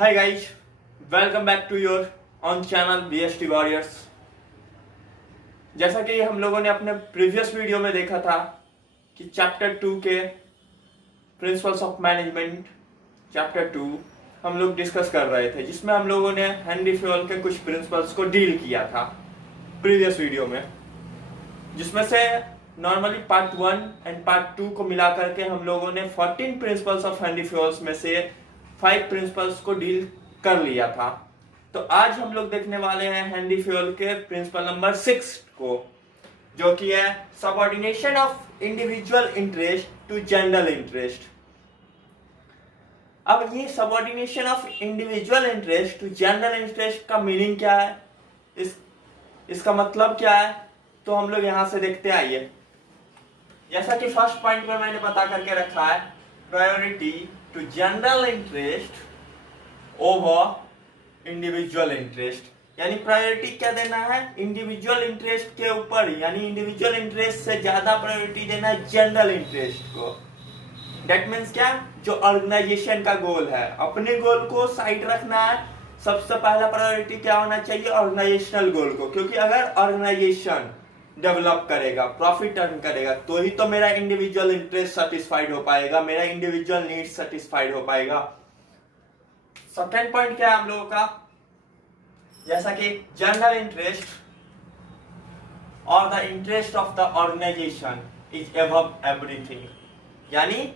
Hi guys, welcome back to your on channel BST Warriors। जैसा कि हम लोगों ने अपने प्रीवियस वीडियो में देखा था कि चैप्टर 2 के प्रिंसिपल्स ऑफ मैनेजमेंट चैप्टर 2 हम लोग डिस्कस कर रहे थे, जिसमें हम लोगों ने हेनरी फ्योल के कुछ प्रिंसिपल्स को डील किया था प्रीवियस वीडियो में, जिसमें से नॉर्मली पार्ट 1 एंड पार्ट 2 को मिला करके हम लोगों ने 14 प्रिंसिपल्स ऑफ हेनरी फ्योल्स में से 5 प्रिंसिपल्स को डील कर लिया था। तो आज हम लोग देखने वाले हैं हेनरी फ्योल के प्रिंसिपल नंबर 6 को, जो कि है subordination of individual interest to general interest. अब ये subordination of individual interest to general interest का मीनिंग क्या है, इसका मतलब क्या है, तो हम लोग यहां से देखते आइए। जैसा कि फर्स्ट पॉइंट पर मैंने बता करके रखा है, priority to general interest over individual interest, यानी प्रायोरिटी क्या देना है, इंडिविजुअल इंटरेस्ट के ऊपर, यानी इंडिविजुअल इंटरेस्ट से ज्यादा प्रायोरिटी देना है जनरल इंटरेस्ट को। दैट मीन्स क्या, जो ऑर्गेनाइजेशन का गोल है, अपने गोल को साइड रखना है। सबसे पहला प्रायोरिटी क्या होना चाहिए, ऑर्गेनाइजेशनल गोल को, क्योंकि अगर ऑर्गेनाइजेशन डेवलप करेगा, प्रॉफिट अर्न करेगा, तो ही तो मेरा इंडिविजुअल इंटरेस्ट सेटिस्फाइड हो पाएगा, मेरा इंडिविजुअल नीड्स सेटिस्फाइड हो पाएगा। सेकंड पॉइंट क्या है हम लोगों का, जैसा कि जनरल इंटरेस्ट और the interest of the organisation is above everything, यानी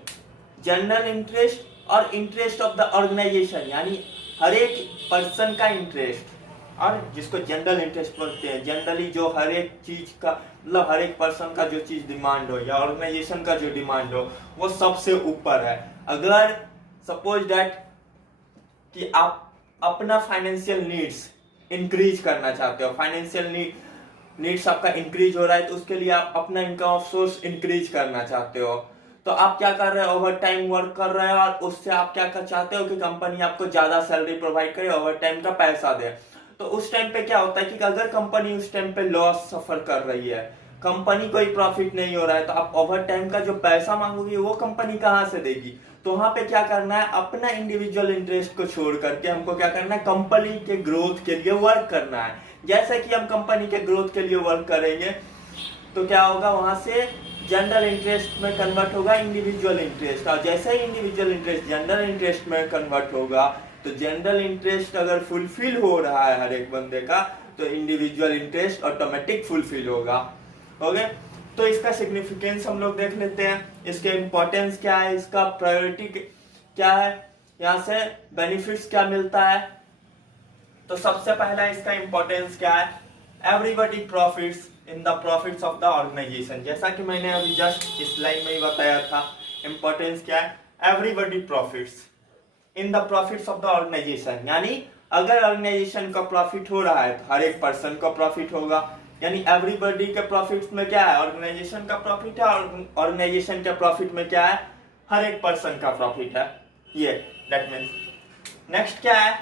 जनरल इंटरेस्ट और इंटरेस्ट ऑफ द ऑर्गेनाइजेशन, यानी हर एक पर्सन का इंटरेस्ट, और जिसको जनरल इंटरेस्ट बोलते हैं, जनरली जो हर एक चीज का मतलब हर एक पर्सन का जो चीज डिमांड हो या ऑर्गेनाइजेशन का जो डिमांड हो, वो सबसे ऊपर है। अगर सपोज दैट कि आप अपना फाइनेंशियल नीड्स इंक्रीज करना चाहते हो, फाइनेंशियल नीड्स आपका इंक्रीज हो रहा है, तो उसके लिए आप अपना इनकम ऑफ सोर्स इंक्रीज करना चाहते हो, तो आप क्या कर रहे हो, ओवर टाइम वर्क कर रहे हो, और उससे आप क्या कर चाहते हो कि कंपनी आपको ज्यादा सैलरी प्रोवाइड करे, ओवर टाइम का पैसा दे। तो उस टाइम पे क्या होता है कि अगर कंपनी उस टाइम पे लॉस सफर कर रही है, कंपनी कोई प्रॉफिट नहीं हो रहा है, तो आप ओवर टाइम का जो पैसा मांगोगे वो कंपनी कहां से देगी। तो वहां पे क्या करना है, अपना इंडिविजुअल इंटरेस्ट को छोड़ करके हमको क्या करना है, कंपनी के ग्रोथ के लिए वर्क करना है। जैसे कि हम कंपनी के ग्रोथ के लिए वर्क करेंगे, तो क्या होगा, वहां से जनरल इंटरेस्ट में कन्वर्ट होगा इंडिविजुअल इंटरेस्ट, और जैसे ही इंडिविजुअल इंटरेस्ट जनरल इंटरेस्ट में कन्वर्ट होगा, तो जनरल इंटरेस्ट अगर फुलफिल हो रहा है हर एक बंदे का, तो इंडिविजुअल इंटरेस्ट ऑटोमेटिक फुलफिल होगा। ओके, तो इसका सिग्निफिकेंस हम लोग देख लेते हैं, इसके इंपॉर्टेंस क्या है, इसका प्रायोरिटी क्या है, यहाँ से बेनिफिट्स क्या मिलता है। तो सबसे पहला इसका इंपॉर्टेंस क्या है, everybody profits in the profits of the organisation. जैसा कि मैंने अभी जस्ट इस लाइन में ही बताया था, इंपॉर्टेंस क्या है, everybody profits in the profits of the organisation, यानी अगर ऑर्गेनाइजेशन का प्रॉफिट हो रहा है तो हर एक पर्सन का प्रॉफिट होगा, यानी एवरीबॉडी के प्रॉफिट्स में क्या है, ऑर्गेनाइजेशन का प्रॉफिट है, और ऑर्गेनाइजेशन के प्रॉफिट में क्या है, हर एक पर्सन का प्रॉफिट है। ये दैट मींस नेक्स्ट क्या है,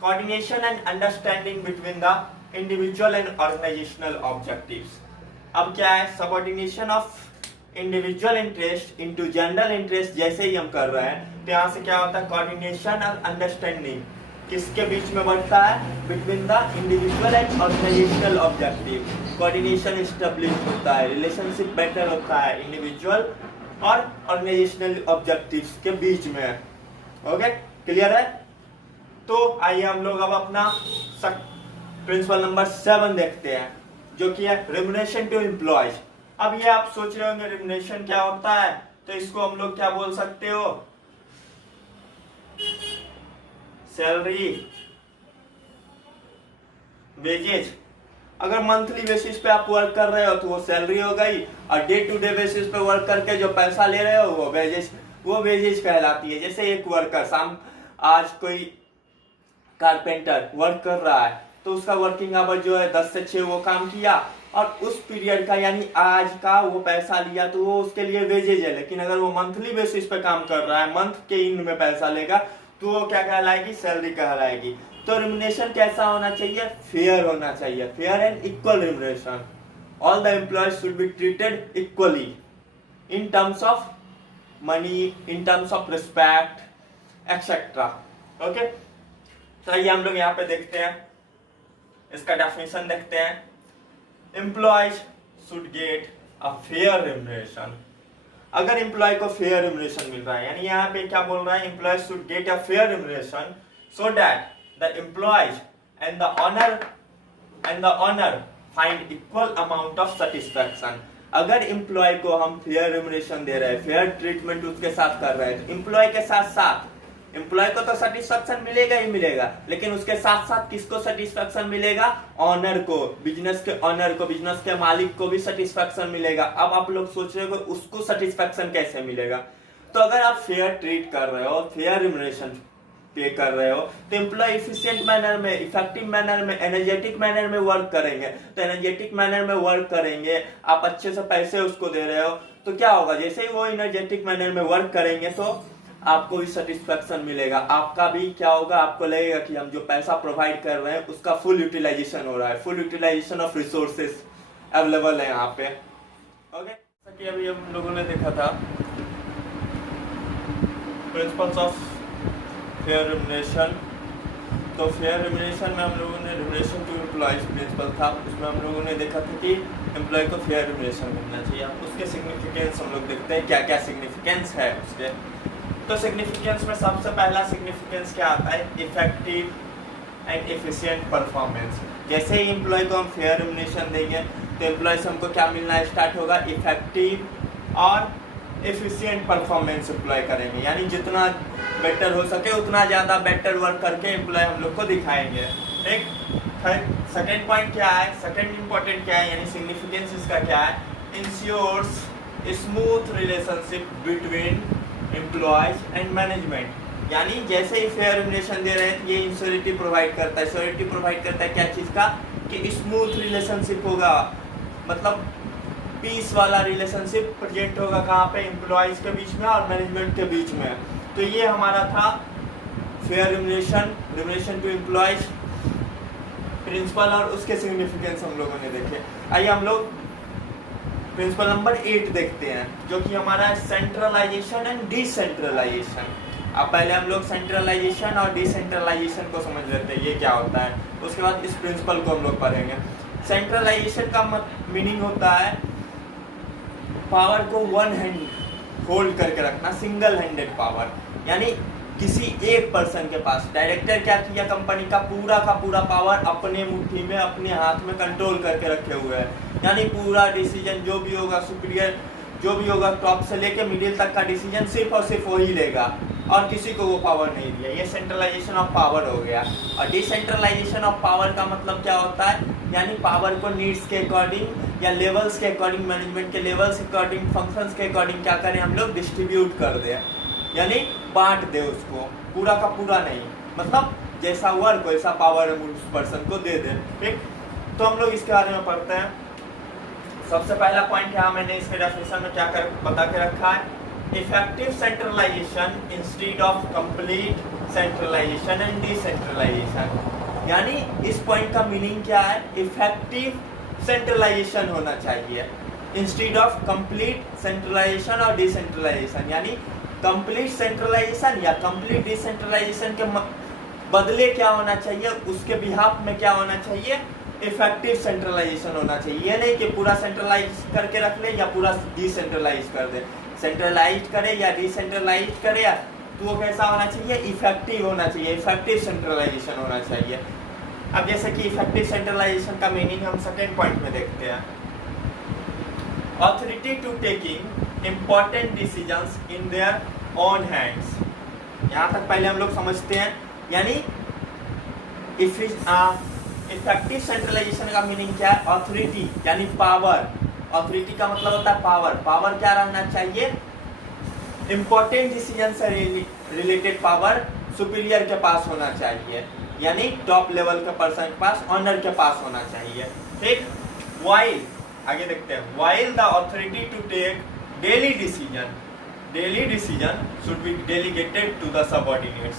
coordination and understanding between the individual and organisational objectives. अब क्या है, subordination of individual interest into general interest जैसे ही हम कर रहे हैं, तो यहाँ से क्या होता है, कोऑर्डिनेशन और अंडरस्टैंडिंग किसके बीच में बढ़ता है, between the individual and organisational objective. Coordination establish होता है, रिलेशनशिप बेटर होता है इंडिविजुअल और ऑर्गेनाइजेशनल ऑब्जेक्टिव्स के बीच में। ओके, क्लियर है। तो आइए हम लोग अब अपना प्रिंसिपल नंबर 7 देखते हैं, जो कि है रेम्युनरेशन टू एम्प्लॉयज। अब ये आप सोच रहे होंगे रेम्युनरेशन क्या होता है, तो इसको हम लोग क्या बोल सकते हो, सैलरी, वेजेज। अगर मंथली बेसिस पे आप वर्क कर रहे हो तो वो सैलरी हो गई, और डे टू डे बेसिस पे वर्क करके जो पैसा ले रहे हो वो वेजेज कहलाती है। जैसे एक वर्कर आज कोई कारपेंटर वर्क कर रहा है, तो उसका वर्किंग आवर जो है 10 से 6 वो काम किया, और उस पीरियड का यानी आज का वो पैसा लिया, तो वो उसके लिए वेजेज है। लेकिन अगर वो मंथली बेसिस पे काम कर रहा है, मंथ के एंड में पैसा लेगा, तो वो क्या कहलाएगी, सैलरी कहलाएगी। तो रिम्यूनरेशन कैसा होना चाहिए, फेयर होना चाहिए, fair and equal remuneration. All the employees should be treated equally in terms of money, in terms of respect etcetera. Okay, तो ये हम लोग यहाँ पे देखते हैं, इसका डेफिनेशन देखते हैं। Employees should get a fair remuneration. अगर एम्प्लॉय को फेयर रेम्युनरेशन मिल रहा है, यानी यहाँ पे क्या बोल रहा है, employees should get a fair remuneration so that the employees and the owner find equal amount of satisfaction. अगर एम्प्लॉय को हम फेयर रेम्युनरेशन दे रहे हैं, फेयर ट्रीटमेंट उसके साथ कर रहे हैं, तो एम्प्लॉय के साथ साथ एम्प्लॉय को तो सेटिस्फैक्शन मिलेगा ही मिलेगा, लेकिन उसके साथ साथ किसको सेटिस्फैक्शन मिलेगा, ऑनर को, बिजनेस के ऑनर को, बिजनेस के मालिक को भी सेटिस्फैक्शन मिलेगा। अब आप लोग सोच रहे हो उसको सेटिस्फैक्शन कैसे मिलेगा, तो अगर आप फेयर ट्रीट कर रहे हो, फेयर रेम्युनरेशन पे कर रहे हो, तो एम्प्लॉय इफिशिएंट मैनर में, इफेक्टिव मैनर में, एनर्जेटिक मैनर में वर्क करेंगे। तो एनर्जेटिक मैनर में वर्क करेंगे, आप अच्छे से पैसे उसको दे रहे हो, तो क्या होगा, जैसे ही वो एनर्जेटिक मैनर में वर्क करेंगे तो आपको भी सेटिस्फैक्शन मिलेगा, आपका भी क्या होगा, आपको लगेगा कि हम जो पैसा प्रोवाइड कर रहे हैं उसका फुल यूटिलाइजेशन हो रहा है, full utilisation of resources available है यहाँ पे। ओके, जैसा कि अभी हम लोगों ने देखा था प्रिंसिपल्स ऑफ फेयर रेम्युनरेशन, तो फेयर रेम्युनरेशन में हम लोगों ने रेम्युनरेशन टू एम्प्लॉयज प्रिंसिपल था, उसमें हम लोगों ने देखा था कि एम्प्लॉय को फेयर रेम्युनरेशन मिलना चाहिए। अब उसके सिग्निफिकेंस हम लोग देखते हैं, क्या क्या सिग्निफिकेंस है उसके। तो सिग्निफिकेंस में सबसे पहला सिग्निफिकेंस क्या आता है, इफेक्टिव एंड एफिशिएंट परफॉर्मेंस। जैसे ही एम्प्लॉय को हम फेयर रेम्युनरेशन देंगे तो एम्प्लॉय से हमको क्या मिलना स्टार्ट होगा, इफेक्टिव और एफिशिएंट परफॉर्मेंस एम्प्लॉय करेंगे, यानी जितना बेटर हो सके उतना ज़्यादा बेटर वर्क करके एम्प्लॉय हम लोग को दिखाएंगे। ठीक, सेकेंड पॉइंट क्या है, सेकेंड इंपॉर्टेंट क्या है, यानी सिग्निफिकेंस इसका क्या है, ensures smooth relationship between employees and management. यानी जैसे ही फेयर रेम्युनरेशन दे रहे हैं ये इंश्योरिटी प्रोवाइड करता है, श्योरिटी प्रोवाइड करता है क्या चीज़ का, कि स्मूथ रिलेशनशिप होगा, मतलब पीस वाला रिलेशनशिप प्रेजेंट होगा कहाँ पे, एम्प्लॉयज के बीच में और मैनेजमेंट के बीच में। तो ये हमारा था fair remuneration, remuneration to employees principle, और उसके सिग्निफिकेंस हम लोगों ने देखे। आइए हम लोग प्रिंसिपल नंबर 8 देखते हैं, जो कि हमारा सेंट्रलाइजेशन एंड डिसेंट्रलाइजेशन। अब पहले हम लोग सेंट्रलाइजेशन और डिसेंट्रलाइजेशन को समझ लेते हैं ये क्या होता है, उसके बाद इस प्रिंसिपल को हम लोग पढ़ेंगे। सेंट्रलाइजेशन का मीनिंग होता है पावर को वन हैंड होल्ड करके रखना, सिंगल हैंडेड पावर, यानी किसी एक पर्सन के पास, डायरेक्टर क्या किया, कंपनी का पूरा पावर अपने मुट्ठी में, अपने हाथ में कंट्रोल करके रखे हुए है, यानी पूरा डिसीजन जो भी होगा, सुपीरियर जो भी होगा, टॉप से लेके मिडिल तक का डिसीजन सिर्फ और सिर्फ वही लेगा और किसी को वो पावर नहीं दिया। ये सेंट्रलाइजेशन ऑफ पावर हो गया। और डिसेंट्रलाइजेशन ऑफ पावर का मतलब क्या होता है, यानी पावर को नीड्स के अकॉर्डिंग या लेवल्स के अकॉर्डिंग, मैनेजमेंट के लेवल्स के अकॉर्डिंग, फंक्शंस के अकॉर्डिंग क्या करें हम लोग, डिस्ट्रीब्यूट कर दें, यानी बांट दे उसको, पूरा का पूरा नहीं, मतलब जैसा वर्क वैसा पावर हम उस पर्सन को दे दें। ठीक, तो हम लोग इसके बारे में पढ़ते हैं। सबसे पहला पॉइंट यहाँ मैंने इसके डेफिनेशन में क्या बता के रखा है, effective centralisation instead of complete centralisation and decentralisation. यानी इस पॉइंट का मीनिंग क्या है, इफेक्टिव सेंट्रलाइजेशन होना चाहिए इंस्टेड ऑफ कंप्लीट सेंट्रलाइजेशन और डिसेंट्रलाइजेशन, यानी कंप्लीट सेंट्रलाइजेशन या कंप्लीट डिसेंट्रलाइजेशन के बदले क्या होना चाहिए, उसके बिहाफ में क्या होना चाहिए, इफेक्टिव सेंट्रलाइजेशन होना चाहिए। ये नहीं कि पूरा सेंट्रलाइज करके रख ले या पूरा डिसेंट्रलाइज कर दे, सेंट्रलाइज करे या डिसेंट्रलाइज करे, तो वो कैसा होना चाहिए, इफेक्टिव होना चाहिए, इफेक्टिव सेंट्रलाइजेशन होना चाहिए। अब जैसे कि इफेक्टिव सेंट्रलाइजेशन का मीनिंग हम सेकेंड पॉइंट में देखते हैं, authority to taking important decisions in their own hands. यहाँ तक पहले हम लोग समझते हैं, यानी इफेक्टिव सेंट्रलाइजेशन का मीनिंग क्या है, ऑथोरिटी यानी पावर, ऑथोरिटी का मतलब होता है पावर, पावर क्या रहना चाहिए, इंपॉर्टेंट डिसीजन से रिलेटेड पावर सुपीरियर के पास होना चाहिए, यानी टॉप लेवल के पर्सन के पास, ऑनर के पास होना चाहिए। ठीक, वाइल आगे देखते हैं, while the authority to take daily decision should be delegated to the subordinates,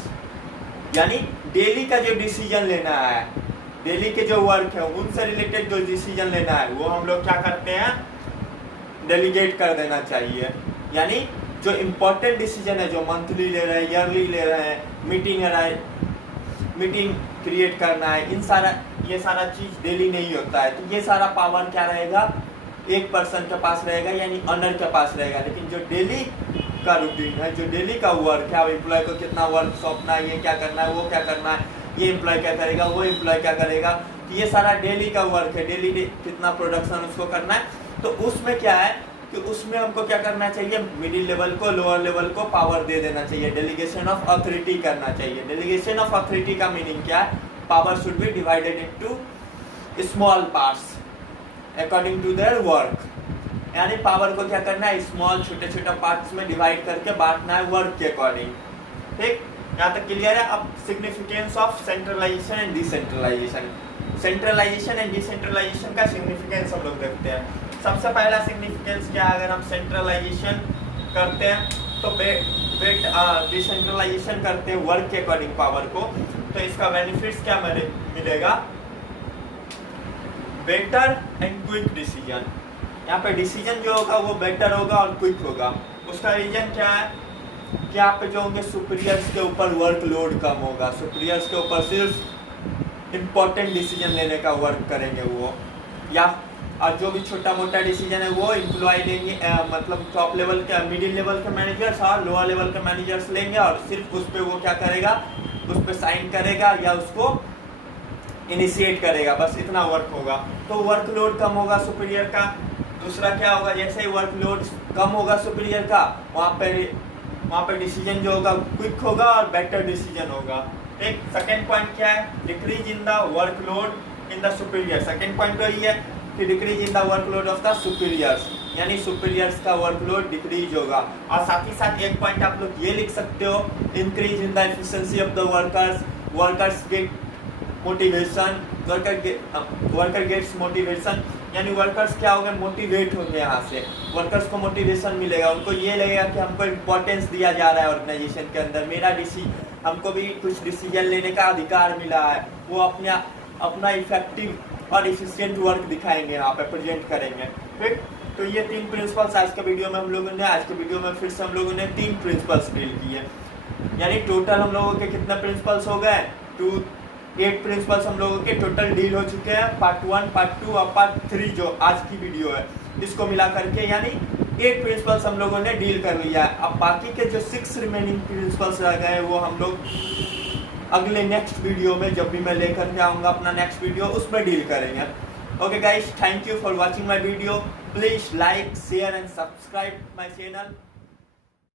यानी डेली का जो डिसीजन लेना है, डेली के जो वर्क है उनसे रिलेटेड जो डिसीजन लेना है वो हम लोग क्या करते हैं, डेलीगेट कर देना चाहिए। यानी जो इम्पोर्टेंट डिसीजन है, जो मंथली ले रहे हैं, ईयरली ले रहे हैं, मीटिंग मीटिंग क्रिएट करना है, ये सारा चीज डेली नहीं होता है। तो ये सारा पावर क्या रहेगा, एक पर्सन के पास रहेगा, यानी ऑनर के पास रहेगा। लेकिन जो डेली का रूटीन है, जो डेली का वर्क है, एम्प्लॉय को कितना वर्क सौंपना है, ये क्या करना है, वो क्या करना है, ये एम्प्लॉय क्या करेगा, वो एम्प्लॉय क्या करेगा, तो ये सारा डेली का वर्क है, डेली कितना प्रोडक्शन उसको करना है। तो उसमें क्या है कि उसमें हमको क्या करना चाहिए, मिडिल लेवल को, लोअर लेवल को पावर दे देना चाहिए, डेलीगेशन ऑफ अथॉरिटी करना चाहिए। डेलीगेशन ऑफ अथॉरिटी का मीनिंग क्या है, power should be divided into small parts according to their work. यानी पावर को क्या करना है, स्मॉल छोटे छोटे पार्ट्स में डिवाइड करके बांटना है वर्क के अकॉर्डिंग। ठीक, यहाँ तक क्लियर है। अब significance of centralisation and decentralisation. Centralisation and decentralisation का सिग्निफिकेंस हम लोग देखते हैं। सबसे पहला सिग्निफिकेंस क्या है, अगर हम सेंट्रलाइजेशन करते हैं तो डिसेंट्रलाइजेशन करते हैं वर्क के अकॉर्डिंग पावर को, तो इसका बेनिफिट्स क्या मिलेगा, बेटर एंड क्विक डिसीजन। यहाँ पे डिसीजन जो होगा वो बेटर होगा और क्विक होगा। उसका रीजन क्या है कि यहाँ पे जो होंगे सुपीरियर्स के ऊपर वर्कलोड कम होगा, सुपीरियर्स के ऊपर सिर्फ इम्पोर्टेंट डिसीजन लेने का वर्क करेंगे वो, या और जो भी छोटा मोटा डिसीजन है वो एम्प्लॉय लेंगे, मतलब टॉप लेवल के, मिडिल लेवल के मैनेजर्स और लोअर लेवल के मैनेजर्स लेंगे, और सिर्फ उस पर वो क्या करेगा, उस पर साइन करेगा या उसको इनिशिएट करेगा, बस इतना वर्क होगा। तो वर्कलोड कम होगा सुपीरियर का। दूसरा क्या होगा, जैसे ही वर्कलोड कम होगा सुपीरियर का, वहाँ पे डिसीजन जो होगा क्विक होगा और बेटर डिसीजन होगा। एक सेकेंड पॉइंट क्या है, decrease in the workload in the superior. Second point तो ये है कि decrease in the workload of the superiors, यानी सुपीरियर्स का वर्कलोड डिक्रीज होगा। और साथ ही साथ एक पॉइंट आप लोग ये लिख सकते हो, increase in the efficiency of the workers get motivation, worker gets motivation, यानी वर्कर्स क्या होंगे, मोटिवेट होंगे। यहाँ से वर्कर्स को मोटिवेशन मिलेगा, उनको ये लगेगा कि हमको इम्पोर्टेंस दिया जा रहा है ऑर्गेनाइजेशन के अंदर, हमको भी कुछ डिसीजन लेने का अधिकार मिला है। वो अपना इफेक्टिव और इफिशिएंट वर्क दिखाएंगे, यहाँ पे प्रेजेंट करेंगे। ठीक, तो ये 3 प्रिंसिपल्स आज के वीडियो में हम लोगों ने, आज के वीडियो में फिर से हम लोगों ने 3 प्रिंसिपल्स डील किए। यानी टोटल हम लोगों के कितने प्रिंसिपल्स हो गए, 8 प्रिंसिपल्स हम लोगों के टोटल डील हो चुके हैं। पार्ट 1, पार्ट 2 और पार्ट 3 जो आज की वीडियो है, इसको मिला करके यानी 8 प्रिंसिपल्स हम लोगों ने डील कर लिया है। अब बाकी के जो 6 रिमेनिंग प्रिंसिपल्स रह गए वो हम लोग अगले नेक्स्ट वीडियो में, जब भी मैं लेकर के आऊँगा अपना नेक्स्ट वीडियो, उसमें डील करेंगे। Okay guys, thank you for watching my video. Please like, share and subscribe my channel.